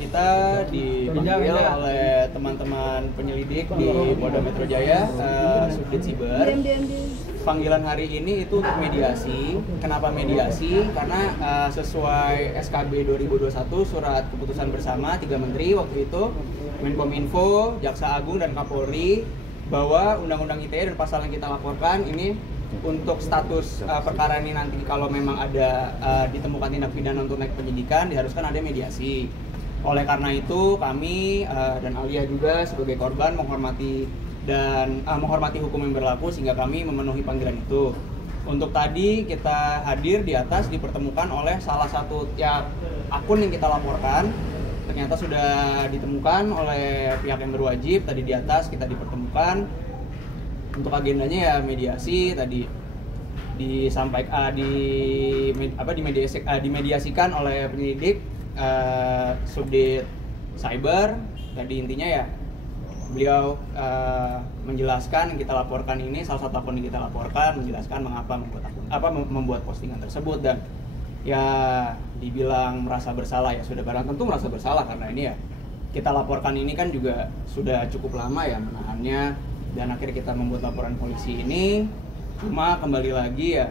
kita dipanggil oleh teman-teman penyelidik di Polda Metro Jaya, Subdit Siber. Panggilan hari ini itu untuk mediasi. Kenapa mediasi? Karena sesuai SKB 2021 surat keputusan bersama 3 menteri waktu itu, Menkominfo, Jaksa Agung dan Kapolri, bahwa Undang-Undang ITE dan pasal yang kita laporkan ini untuk status perkara ini nanti kalau memang ada ditemukan tindak pidana untuk naik penyidikan diharuskan ada mediasi. Oleh karena itu kami dan Alia juga sebagai korban menghormati hukum yang berlaku sehingga kami memenuhi panggilan itu. Untuk tadi kita hadir di atas dipertemukan oleh salah satu akun yang kita laporkan, ternyata sudah ditemukan oleh pihak yang berwajib. Tadi di atas kita dipertemukan. Untuk agendanya ya mediasi, tadi dimediasikan oleh penyidik Subdit Cyber. Tadi intinya ya beliau menjelaskan yang kita laporkan ini, salah satu akun yang kita laporkan menjelaskan mengapa membuat postingan tersebut, dan ya dibilang merasa bersalah ya sudah barang tentu merasa bersalah karena ini ya kita laporkan ini kan juga sudah cukup lama ya menahannya, dan akhirnya kita membuat laporan polisi ini. Cuma kembali lagi ya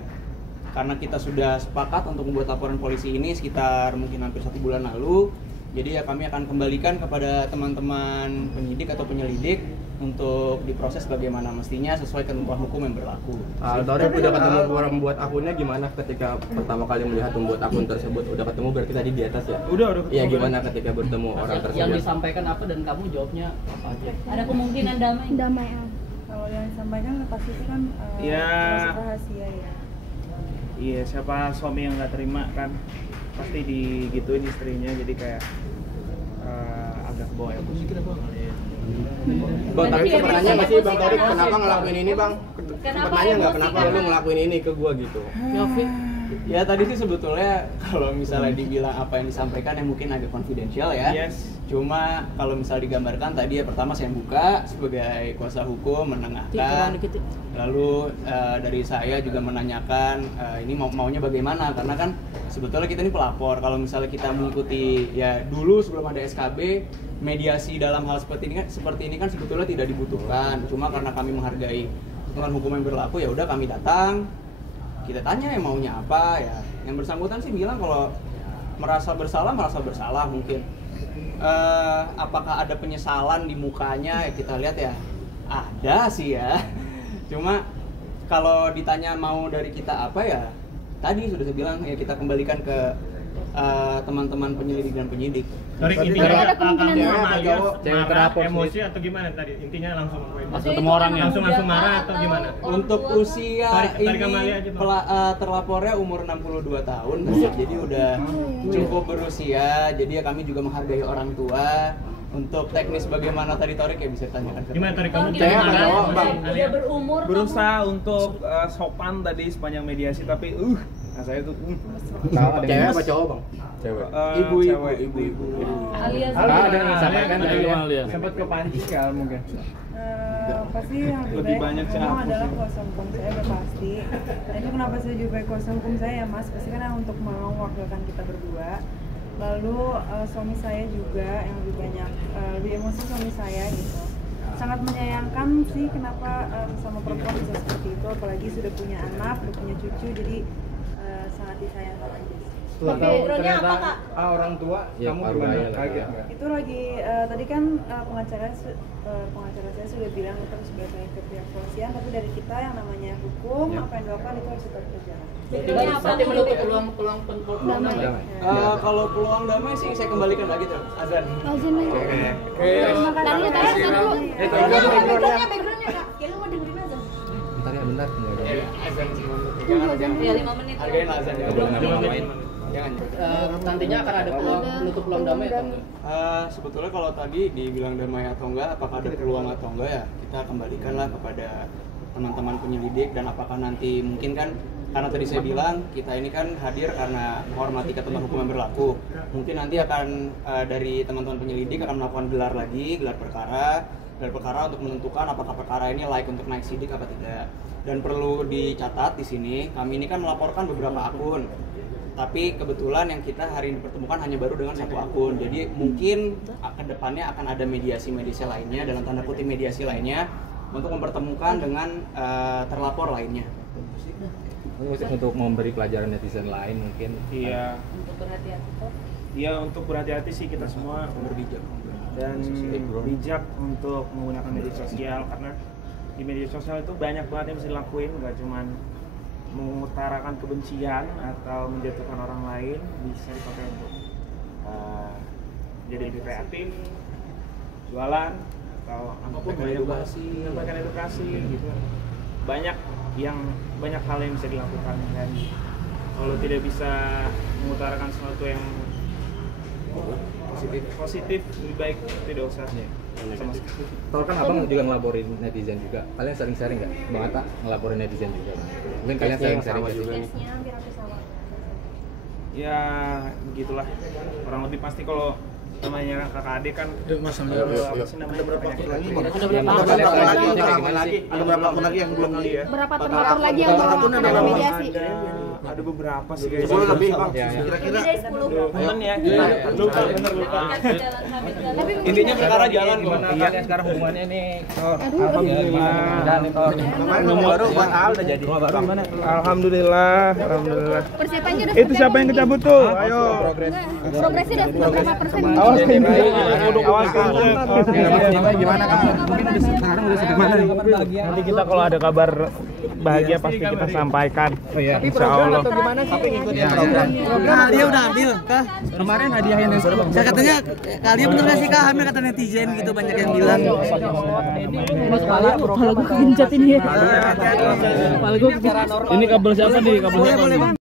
karena kita sudah sepakat untuk membuat laporan polisi ini sekitar mungkin hampir 1 bulan lalu, jadi ya kami akan kembalikan kepada teman-teman penyidik atau penyelidik untuk diproses bagaimana mestinya sesuai ketentuan hukum yang berlaku. Tarik udah ketemu orang membuat akunnya gimana ketika pertama kali melihat membuat akun tersebut? Udah ketemu berarti tadi di atas ya? Udah ketemu. Iya, gimana ketika bertemu orang tersebut? Yang disampaikan apa dan kamu jawabnya apa aja? Ada kemungkinan damai. Kalau yang disampaikan pasti itu kan rahasia ya. Iya, siapa suami yang nggak terima kan pasti digituin istrinya, jadi kayak agak bawa emosi kita Bang. Bang, tapi pertanyaan masih Bang Torik, kenapa ngelakuin ini Bang? Pertanyaan nggak kenapa lu ngelakuin ini ke gua gitu? Ya tadi sih sebetulnya kalau misalnya dibilang apa yang disampaikan yang mungkin agak konfidensial ya. Yes. Cuma kalau misal digambarkan tadi ya pertama saya buka sebagai kuasa hukum menengahkan, lalu dari saya juga menanyakan ini maunya bagaimana, karena kan sebetulnya kita ini pelapor. Kalau misalnya kita mengikuti ya dulu sebelum ada SKB, mediasi dalam hal seperti ini kan sebetulnya tidak dibutuhkan. Cuma karena kami menghargai ketentuan hukum yang berlaku, ya udah kami datang, kita tanya yang maunya apa ya. Yang bersangkutan sih bilang kalau merasa bersalah mungkin. Apakah ada penyesalan di mukanya ya kita lihat ya ada sih ya. Cuma kalau ditanya mau dari kita apa ya tadi sudah saya bilang ya kita kembalikan ke teman-teman penyelidik dan penyidik. Intinya marah, emosi atau gimana tadi? Intinya langsung ketemu orangnya. Langsung marah atau gimana? Untuk usia ini terlapornya umur 62 tahun, jadi udah cukup berusia. Jadi ya kami juga menghargai orang tua. Untuk teknis bagaimana tadi Torik ya bisa ditanyakan. Gimana Torik kamu Udah berumur berusaha untuk sopan tadi sepanjang mediasi, tapi saya tuh cewek apa cowok Bang? Cewek. Ibu-ibu. alias Ada yang disampaikan dari sempat kepancing kan mungkin. pasti yang Lebih banyak memang adalah kuasa hukum saya udah pasti. Nah, itu kenapa saya juga kuasa hukum saya ya Mas, pasti kan untuk mewakilkan kita berdua. Lalu suami saya juga yang lebih banyak lebih emosi suami saya gitu. Sangat menyayangkan sih kenapa sama perempuan bisa seperti itu, apalagi sudah punya anak, sudah punya cucu, jadi sangat disayangkan aja sih. Ternyata orang tua ya, kamu gimana? Kaget nggak? Itu lagi tadi kan pengacara saya sudah bilang kita harus bertanya ke pihak kepolisian, tapi dari kita yang namanya hukum ya. Apa yang dilakukan itu harus tetap berjalan. Berarti menutup peluang damai. Kalau peluang damai sih saya kembalikan lagi tuh azan. Azan aja. Oke. Tadi dulu. Backgroundnya Kak. Kira mau dengerin azan. Bentar ya, bentar. Azan sih. Jangan. Ya 5 menit. Hargain azan ya. Jangan. Nantinya akan ada peluang menutup peluang damai atau enggak? Sebetulnya kalau tadi dibilang damai atau enggak, apakah ada peluang atau enggak ya kita kembalikanlah kepada teman-teman penyelidik, dan apakah nanti mungkin kan karena tadi saya bilang kita ini kan hadir karena menghormati ketentuan hukum yang berlaku. Mungkin nanti akan dari teman-teman penyelidik akan melakukan gelar perkara untuk menentukan apakah perkara ini layak untuk naik sidik apa tidak. Dan perlu dicatat di sini, kami ini kan melaporkan beberapa akun. Tapi kebetulan yang kita hari ini pertemukan hanya baru dengan satu akun. Jadi mungkin ke depannya akan ada mediasi-mediasi lainnya, dalam tanda kutip mediasi lainnya, untuk mempertemukan dengan terlapor lainnya. Untuk memberi pelajaran netizen lain mungkin. Iya. Untuk berhati-hati kok. Iya, untuk berhati-hati sih kita semua Berbijak. dan bijak untuk menggunakan media sosial, karena di media sosial itu banyak banget yang bisa dilakuin, nggak cuman mengutarakan kebencian atau menjatuhkan orang lain, bisa dipakai untuk jadi lebih kreatif, jualan atau apapun, menyampaikan edukasi gitu. Banyak hal yang bisa dilakukan, dan kalau tidak bisa mengutarakan sesuatu yang positif lebih baik tidak usah sama sekali. Kalau kan abang juga ngelaporin netizen juga, kalian sering sharing nggak? Bang Atta ngelaporin netizen juga, mungkin kalian sering sharing juga. Ya begitulah, kurang lebih pasti kalau namanya kakak adik kan apa sih namanya, Ada berapa akun lagi yang belum di Berapa terlapor lagi yang belum ada mediasi? ada beberapa sih guys. 10 lebih bang, Ya. kira-kira. Temen ya, lupa. Intinya perkara jalan kok. Kalian sekarang hubungannya nih, Alhamdulillah. Rumah baru buat Al udah jadi. rumah baru gimana? Alhamdulillah. Persiapannya udah Itu siapa yang kecabut tuh? Ayo. Progresnya udah berapa persen? Awas Gimana kamu? Mungkin udah sekarang udah segimana nih? Nanti kita kalau ada kabar bahagia pasti kita sampaikan. Oh iya. Insya Allah. Tapi ngikutin program. Kak, dia udah ambil, Kak. Kemarin hadiah yang Saya katanya, Kak, dia bener gak sih Kak hamil, kata netizen gitu, banyak yang bilang. Kepala gue kegencet ini ya. Ini kabel siapa nih? Kabel siapa?